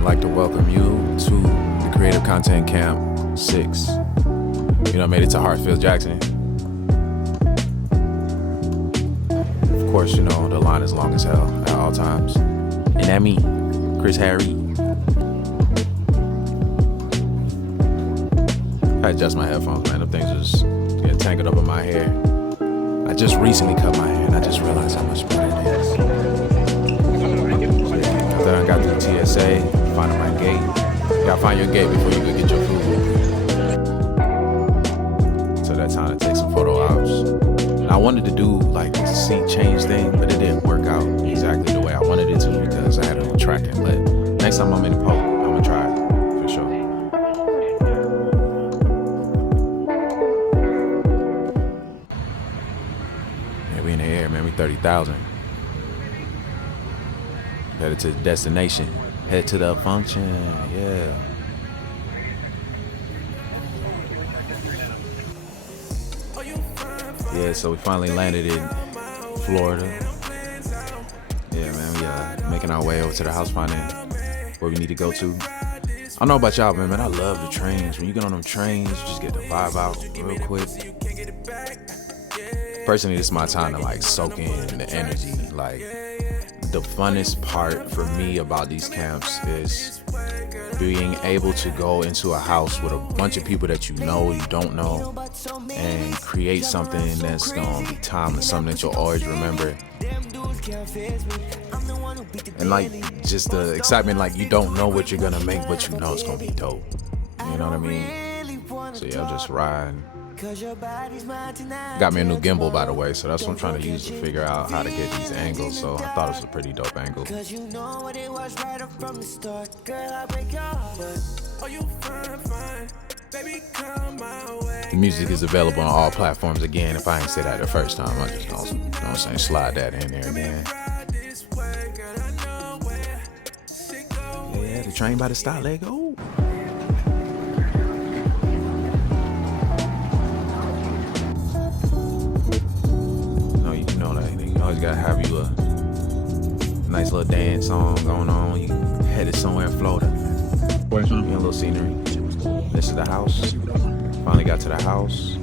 I'd like to welcome you to the Creative Content Camp 6. You know, I made it to Hartsfield Jackson. Of course, you know, the line is long as hell at all times. And that me, Chris Harry. I adjust my headphones, man. Them things just get tangled up in my hair. I just recently cut my hair and I just realized how much better it is. After I got through TSA, finding my gate. You gotta find your gate before you can get your food. So that time to take some photo ops. I wanted to do like a seat change thing, but it didn't work out exactly the way I wanted it to because I had a tracking. But next time I'm in the Pope, I'm gonna try it for sure. Yeah, we in the air, man. We 30,000. Headed to the destination. Head to the function. Yeah. Yeah, so we finally landed in Florida. Yeah, man, we making our way over to the house, finding where we need to go to. I don't know about y'all, man, I love the trains. When you get on them trains, you just get the vibe out real quick. Personally, this is my time to like soak in the energy. Like, the funnest part for me about these camps is being able to go into a house with a bunch of people that you know, you don't know, and create something that's gonna be timeless, something that you'll always remember. And like, just the excitement, like you don't know what you're gonna make, but you know it's gonna be dope. You know what I mean? So yeah, I'm just riding. Got me a new gimbal, by the way, so that's what I'm trying to use to figure out how to get these angles. So I thought it was a pretty dope angle. The music is available on all platforms again. If I ain't say that the first time, I just don't, you know what I'm saying, slide that in there again. Yeah, the train by the stop, let go. You gotta have you a nice little dance song going on. You headed somewhere in Florida. Get a little scenery. This is the house. Finally got to the house.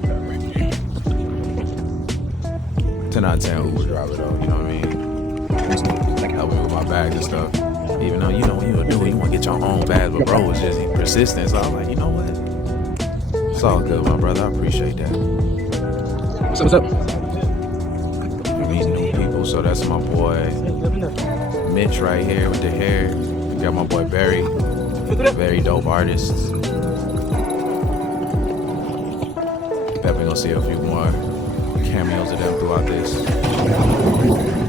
10 out of 10 Uber driver though, you know what I mean? Help me with my bags and stuff. Even though, you know, when you do it, you wanna get your own bags, but bro was just persistent. So I was like, you know what? It's all good, my brother. I appreciate that. What's up? Meeting new people, so that's my boy Mitch right here with the hair. We got my boy Barry, very dope artist. Bet we gonna see a few more cameos of them throughout this.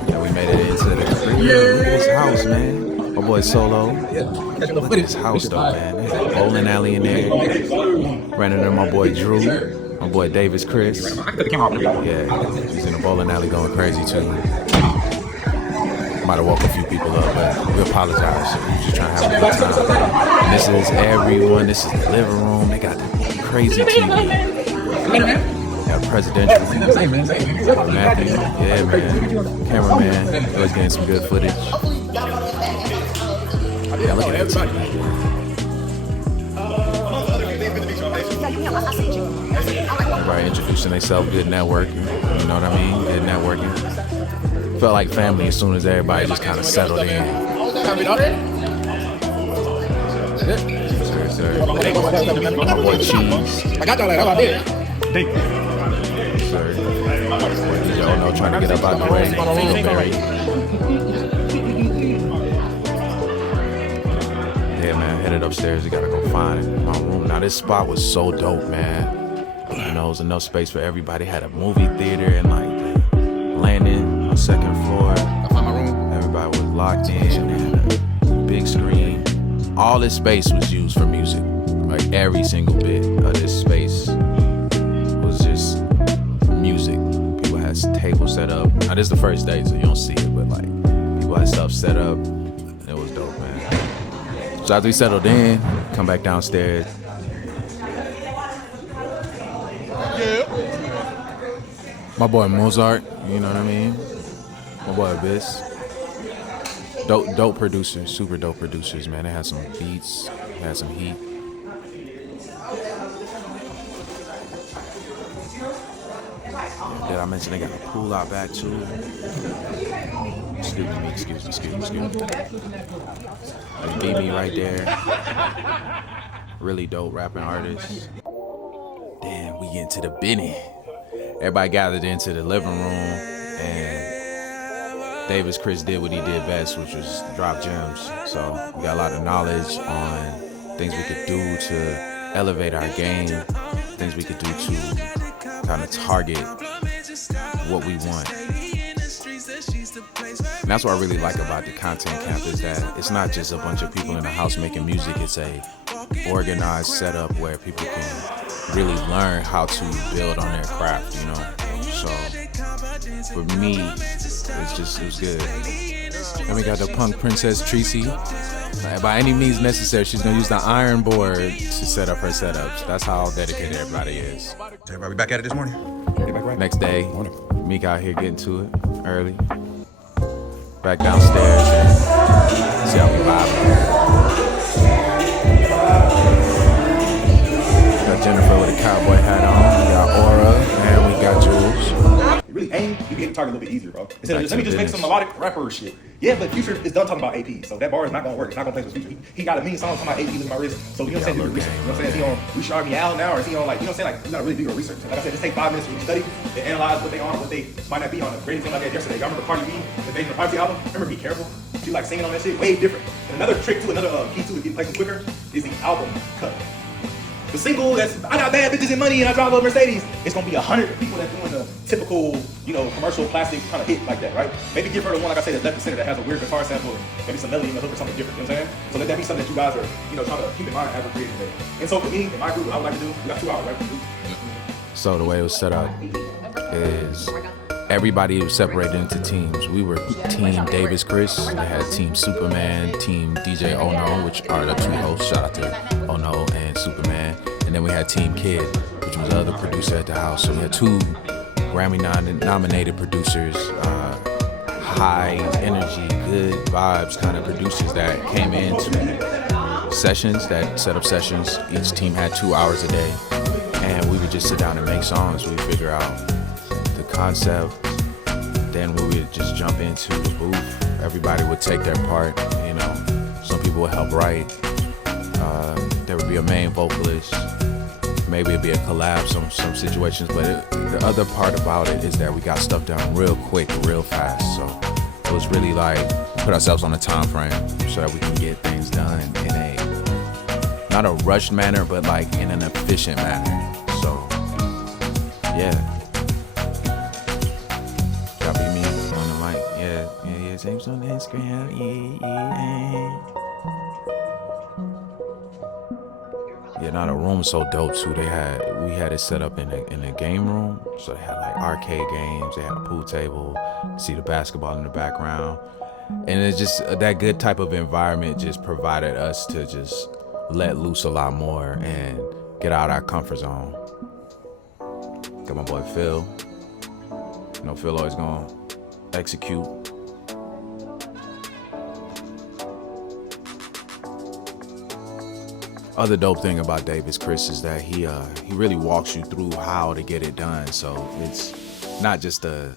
Yeah, we made it into the crib. Look at this house, man. My boy Solo. Look at this house though, man. There's a bowling alley in there. Ran into my boy Drew. My boy Davis Chris. Yeah, he's in the bowling alley going crazy too. Might have woke a few people up, but we apologize. We're just trying to have a good time. And this is everyone. This is the living room. They got the crazy TV. Got presidential. Matthew. Yeah, man. Cameraman. Always getting some good footage. Yeah, look at that TV. Everybody introducing themselves, good networking, you know what I mean? Good networking. Felt like family as soon as everybody just kind of settled in. Sir. My boy Cheese. I got that, I did. Sir. Y'all know, trying to get up out the way. Yeah, man, headed upstairs. You gotta go find my room. Now, this spot was so dope, man. You know, it was enough space for everybody. Had a movie theater and like landing on second floor. I found my room. Everybody was locked in and a big screen. All this space was used for music. Like every single bit of this space was just music. People had tables set up. Now this is the first day, so you don't see it, but like people had stuff set up. It was dope, man. So after we settled in, come back downstairs. My boy Mozart, you know what I mean? My boy Abyss. Dope producers, super dope producers, man. They had some beats, had some heat. Did I mention they got a pool out back too? Excuse me. They beat me right there. Really dope rapping artists. Damn, we get to the Benny. Everybody gathered into the living room, and Davis Chris did what he did best, which was drop gems. So we got a lot of knowledge on things we could do to elevate our game, things we could do to kind of target what we want. And that's what I really like about the content camp is that it's not just a bunch of people in a house making music. It's a organized setup where people can really learn how to build on their craft, you know. So for me, it was good. Then we got the punk princess Tracy. By any means necessary, she's gonna use the iron board to set up her setups. That's how dedicated everybody is. Everybody back at it this morning? Next day, Meek out here getting to it early. Back downstairs and see how we vibe. Got Jennifer with a cowboy hat on. We got Aura and we got Jules. You really aim, you get the target a little bit easier, bro. Instead of just, let me just make some melodic rapper shit. Yeah, but Future is done talking about AP, so that bar is not gonna work. It's not gonna play with Future. He got a million songs talking about AP with my wrist. So you know what I'm saying? Do your research. You know what I'm saying? Is he on We Should Argue Out now, or is he on like, you know what I'm saying? Like, you gotta really do your research. Like I said, just take 5 minutes to study and analyze what they on, what they might not be on. The greatest thing I did yesterday. Y'all remember Cardi B, the Invasion of Privacy album? Remember Be Careful? She like singing on that shit, way different. And another trick too, another key to getting places quicker is the album cut. The single that's I got bad bitches and money and I drive a Mercedes, it's gonna be 100 people that's doing the typical, you know, commercial plastic kind of hit like that, right? Maybe give her the one, like I said, that's left the center that has a weird guitar sample, maybe some melody in the hook or something different, you know what I'm saying? So let that be something that you guys are, you know, trying to keep in mind as we're creating today. And so for me, in my group, what I would like to do, we got 2 hours, right? So the way it was set up is everybody was separated into teams. We were Team Davis Chris. They had Team Superman, Team DJ Ono, which are the 2 hosts. Shout out to Ono and Superman. And then we had Team Kid, which was the other producer at the house. So we had 2 Grammy-nominated producers, high energy, good vibes kind of producers that came into sessions, that set up sessions. Each team had 2 hours a day. And we would just sit down and make songs. We'd figure out the concept, then we would just jump into the booth. Everybody would take their part, you know. Some people would help write. There would be a main vocalist. Maybe it'd be a collab, some situations. But the other part about it is that we got stuff done real quick, real fast. So it was really like put ourselves on a time frame so that we can get things done in a not a rushed manner, but like in an efficient manner. So yeah. James on Instagram, yeah. Now the room was so dope too. We had it set up in a game room, so they had like arcade games. They had a pool table. See the basketball in the background, and it's just that good type of environment just provided us to just let loose a lot more and get out our comfort zone. Got my boy Phil. You know, Phil always gonna execute. Other dope thing about Davis Chris is that he really walks you through how to get it done. So it's not just a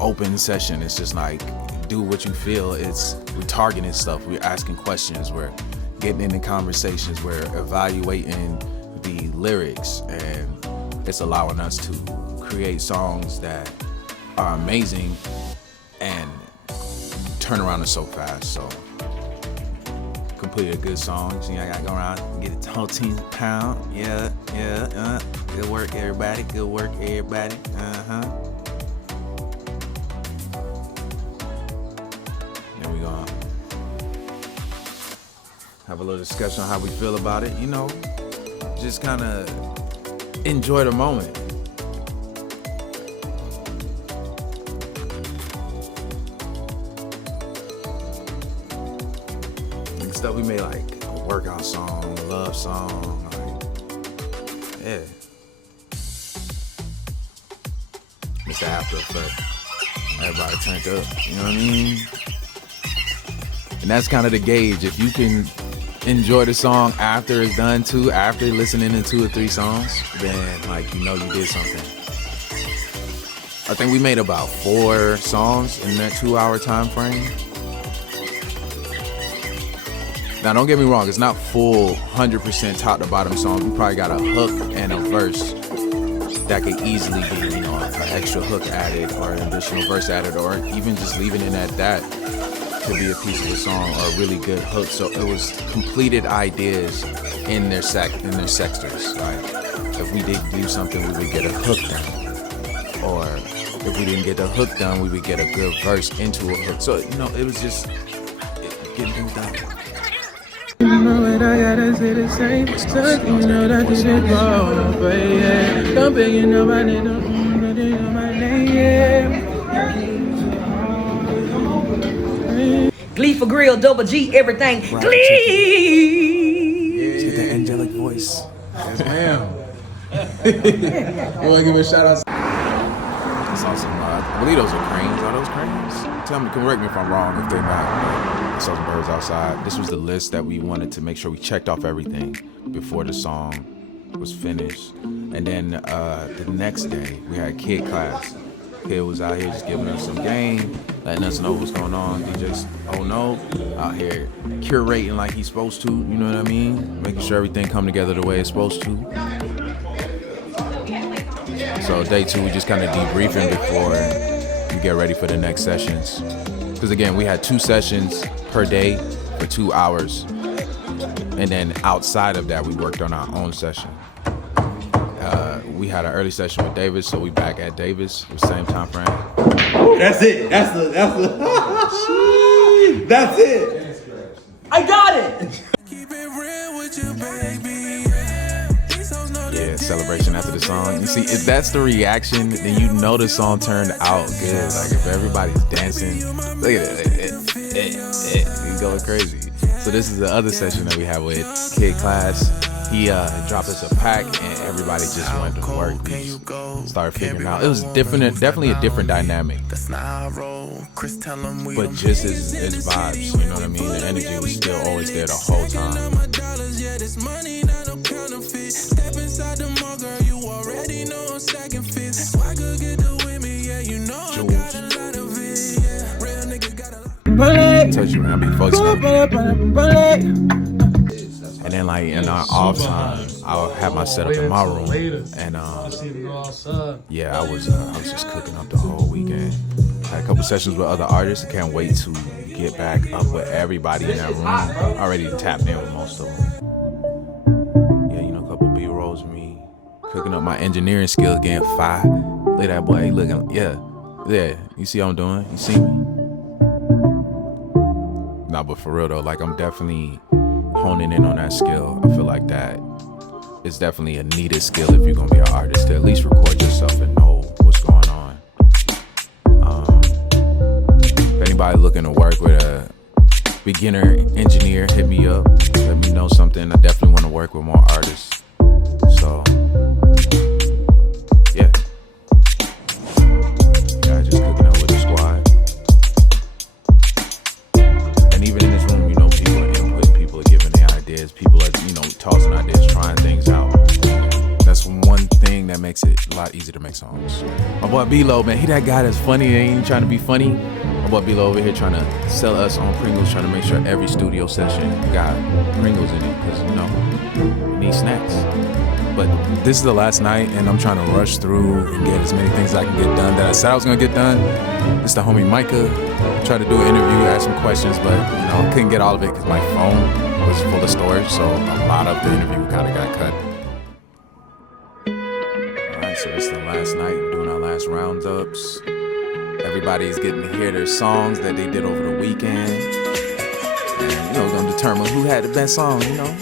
open session. It's just like do what you feel. We're targeting stuff. We're asking questions. We're getting into conversations. We're evaluating the lyrics, and it's allowing us to create songs that are amazing and turn around it so fast. So completed a good song. See, I gotta go around and get the whole team pound. Yeah. Good work, everybody. Good work, everybody. Then we gonna have a little discussion on how we feel about it. You know, just kind of enjoy the moment. We made like a workout song, a love song, like, yeah. It's the after effect. everybody turned up. You know what I mean? And that's kind of the gauge. If you can enjoy the song after it's done too, after listening to 2 or 3 songs, then like you know you did something. I think we made about 4 songs in that 2-hour time frame. Now don't get me wrong, it's not full 100% top to bottom songs. We probably got a hook and a verse that could easily be, you know, an extra hook added or an additional verse added, or even just leaving it at that could be a piece of a song or a really good hook. So it was completed ideas in their sectors. Like if we did do something, we would get a hook done, or if we didn't get the hook done, we would get a good verse into a hook. So you know, it was just getting things done. You know what I gotta say the same stuff, you know that you did wrong, but yeah, don't be, you know I did know my name, yeah. Glee for grill, double G, everything. Right. Glee! Let's get that angelic voice. Yes, ma'am. You want to give a shout out? I saw some, I believe those are cranes. Are those cranes? Tell me, correct me if I'm wrong if they're not. I saw some birds outside. This was the list that we wanted to make sure we checked off everything before the song was finished. And then the next day, we had kid class. Kid was out here just giving us some game, letting us know what's going on. DJ's, oh no, out here curating like he's supposed to, you know what I mean? Making sure everything come together the way it's supposed to. So day 2, we just kind of debriefing before we get ready for the next sessions. Because again, we had 2 sessions per day for 2 hours. And then outside of that, we worked on our own session. We had an early session with Davis, so we back at Davis, the same time frame. That's it. That's it. I got it! Yeah, celebration after the song. You see, if that's the reaction, then you know the song turned out good. Like if everybody's dancing, look at it, he's going crazy. So this is the other session that we have with Kid Class. He dropped us a pack and everybody just went to work. We started figuring out. It was different, definitely a different dynamic. But just as vibes, you know what I mean? The energy was still always there the whole time. Touch you, man. I be focused. And then like in our off time, I'll have my setup in my room, and yeah, I was just cooking up the whole weekend. Had a couple sessions with other artists. I can't wait to get back up with everybody in that room. Already tapped in with most of them. Yeah, you know, a couple B-rolls of me cooking up my engineering skills, getting fire. Look at that boy, he looking, yeah. You see what I'm doing? You see me? Nah, but for real though, like I'm definitely honing in on that skill. I feel like that is definitely a needed skill if you're gonna be an artist, to at least record yourself and know what's going on. If anybody looking to work with a beginner engineer, hit me up. Let me know something. I definitely want to work with more artists. So yeah, just cooking up with the squad. And even in this room, you know, people are input, people are giving their ideas, people are, you know, tossing ideas, trying things out. That's one thing that makes it a lot easier to make songs. My boy B-Lo, man, he that guy that's funny and ain't trying to be funny. My boy B-Lo over here trying to sell us on Pringles, trying to make sure every studio session got Pringles in it, because, you know, we need snacks. But this is the last night, and I'm trying to rush through and get as many things as I can get done that I said I was gonna get done. It's the homie Micah. Tried to do an interview, ask some questions, but you know, I couldn't get all of it because my phone was full of storage, so a lot of the interview kind of got cut. All right, so it's the last night. We're doing our last roundups. Everybody's getting to hear their songs that they did over the weekend, and you know, we're gonna determine who had the best song. You know.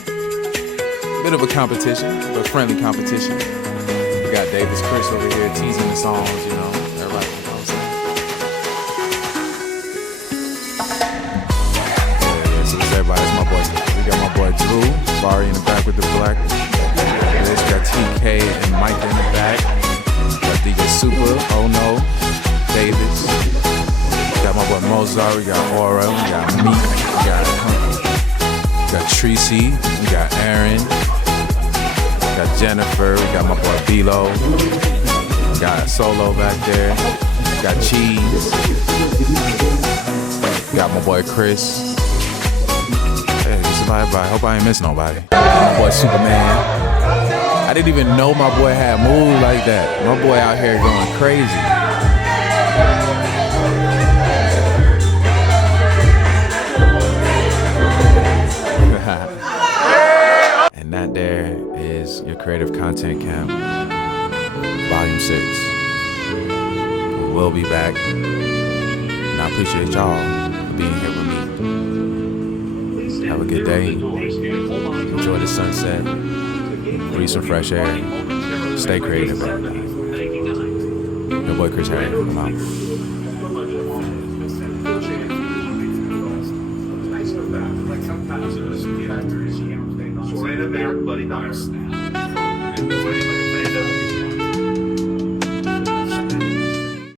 Bit of a competition, but friendly competition. We got Davis Chris over here teasing the songs, you know. Everybody, you know what I'm saying? Yeah, so it's everybody. It's my boy. We got my boy Drew, Barry in the back with the black. We got TK and Mike in the back. Got DJ Super, Oh No, Davis. got my boy Mozart, we got Aura, we got Meek, we got Tracy, we got Aaron, we got Jennifer, we got my boy Bilo, we got Solo back there, we got Cheese, we got my boy Chris. Hey, bye. Hope I ain't miss nobody. My boy Superman. I didn't even know my boy had moves like that. My boy out here going crazy. And that there is your Creative Content Camp, Volume 6. We'll be back. And I appreciate y'all for being here with me. Have a good day. Enjoy the sunset. Breathe some fresh air. Stay creative. Your boy Chris Harry. I'm out. So right in there, buddy, nice.